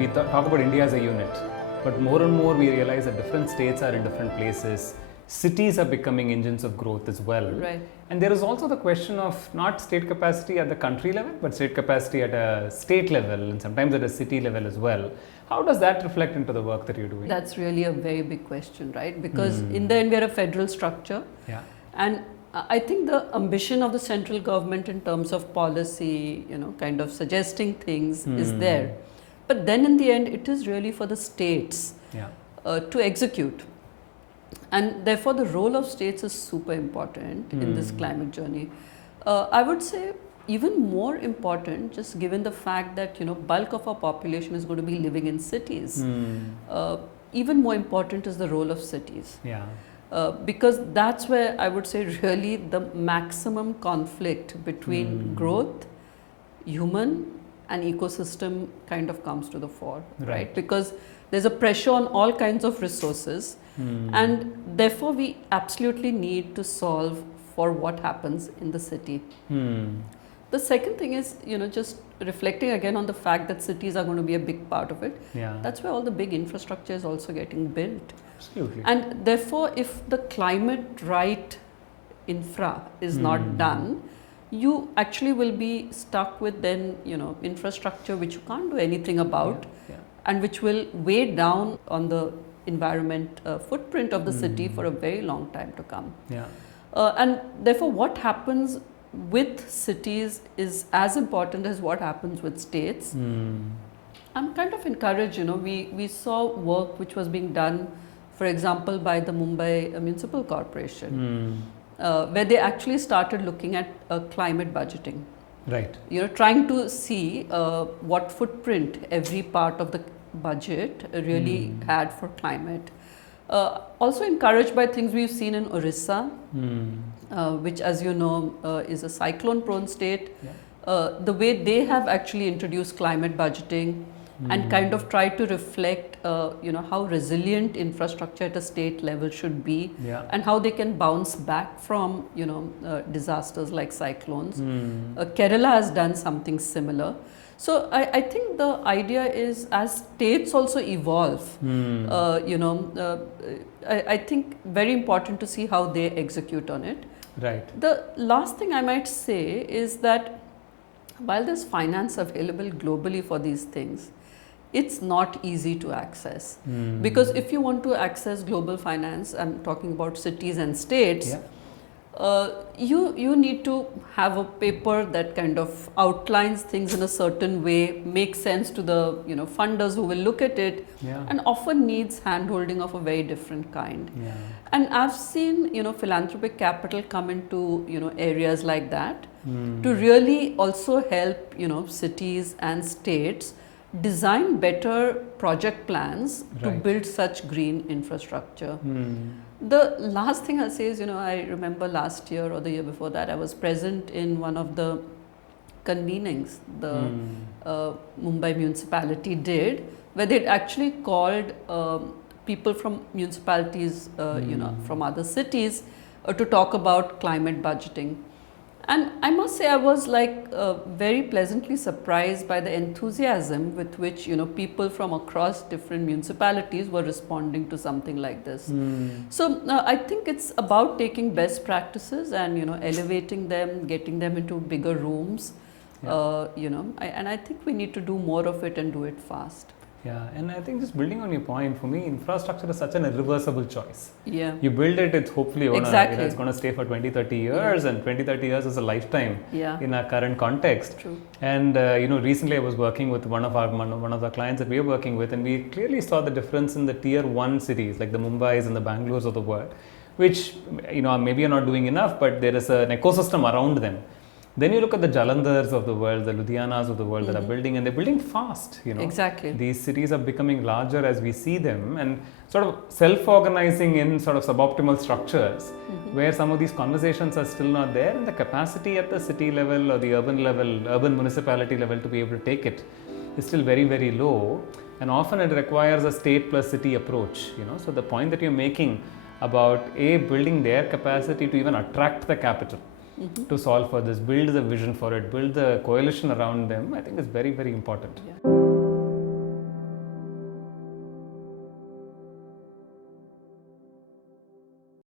we talk about India as a unit, but more and more we realize that different states are in different places. Cities are becoming engines of growth as well. Right. And there is also the question of not state capacity at the country level, but state capacity at a state level and sometimes at a city level as well. How does that reflect into the work that you're doing? That's really a very big question, right? Because in the end, we're a federal structure. Yeah. And I think the ambition of the central government in terms of policy, kind of suggesting things is there. But then in the end, it is really for the states to execute. And therefore, the role of states is super important in this climate journey. I would say even more important, just given the fact that, bulk of our population is going to be living in cities. Even more important is the role of cities. Yeah. Because that's where I would say really the maximum conflict between growth, human and ecosystem kind of comes to the fore, right? Because there's a pressure on all kinds of resources and therefore we absolutely need to solve for what happens in the city. The second thing is, just reflecting again on the fact that cities are going to be a big part of it. Yeah. That's where all the big infrastructure is also getting built. Absolutely. And therefore, if the climate right infra is not done, you actually will be stuck with then, infrastructure which you can't do anything about and which will weigh down on the environment footprint of the city for a very long time to come. Yeah. And therefore, what happens with cities is as important as what happens with states. I'm kind of encouraged, we saw work which was being done, for example, by the Mumbai Municipal Corporation, where they actually started looking at climate budgeting. Right. Trying to see what footprint every part of the budget really had for climate. Also encouraged by things we've seen in Orissa, which, as you know, is a cyclone-prone state. The way they have actually introduced climate budgeting and kind of try to reflect, how resilient infrastructure at a state level should be, and how they can bounce back from, disasters like cyclones. Kerala has done something similar. So I think the idea is as states also evolve, I think very important to see how they execute on it. Right. The last thing I might say is that while there's finance available globally for these things, it's not easy to access. Because if you want to access global finance, I'm talking about cities and states, you need to have a paper that kind of outlines things in a certain way, makes sense to the funders who will look at it, and often needs handholding of a very different kind. And I've seen philanthropic capital come into areas like that to really also help cities and states design better project plans to build such green infrastructure. The last thing I'll say is, I remember last year or the year before that, I was present in one of the convenings the Mumbai municipality did, where they'd actually called people from municipalities, from other cities to talk about climate budgeting. And I must say I was very pleasantly surprised by the enthusiasm with which people from across different municipalities were responding to something like this. So I think it's about taking best practices and elevating them, getting them into bigger rooms. And I think we need to do more of it and do it fast. Yeah, and I think just building on your point, for me, infrastructure is such an irreversible choice. Yeah. You build it, it's hopefully it's going to stay for 20, 30 years, and 20, 30 years is a lifetime in our current context. True. And, recently I was working with one of our clients that we are working with, and we clearly saw the difference in the tier 1 cities, like the Mumbais and the Bangalores of the world, which, maybe are not doing enough, but there is an ecosystem around them. Then you look at the Jalandhars of the world, the Ludhianas of the world that are building, and they're building fast, Exactly. These cities are becoming larger as we see them and sort of self-organizing in sort of suboptimal structures where some of these conversations are still not there, and the capacity at the city level or the urban level, urban municipality level to be able to take it is still very, very low, and often it requires a state plus city approach, So the point that you're making about building their capacity to even attract the capital to solve for this, build the vision for it, build the coalition around them, I think is very, very important. Yeah.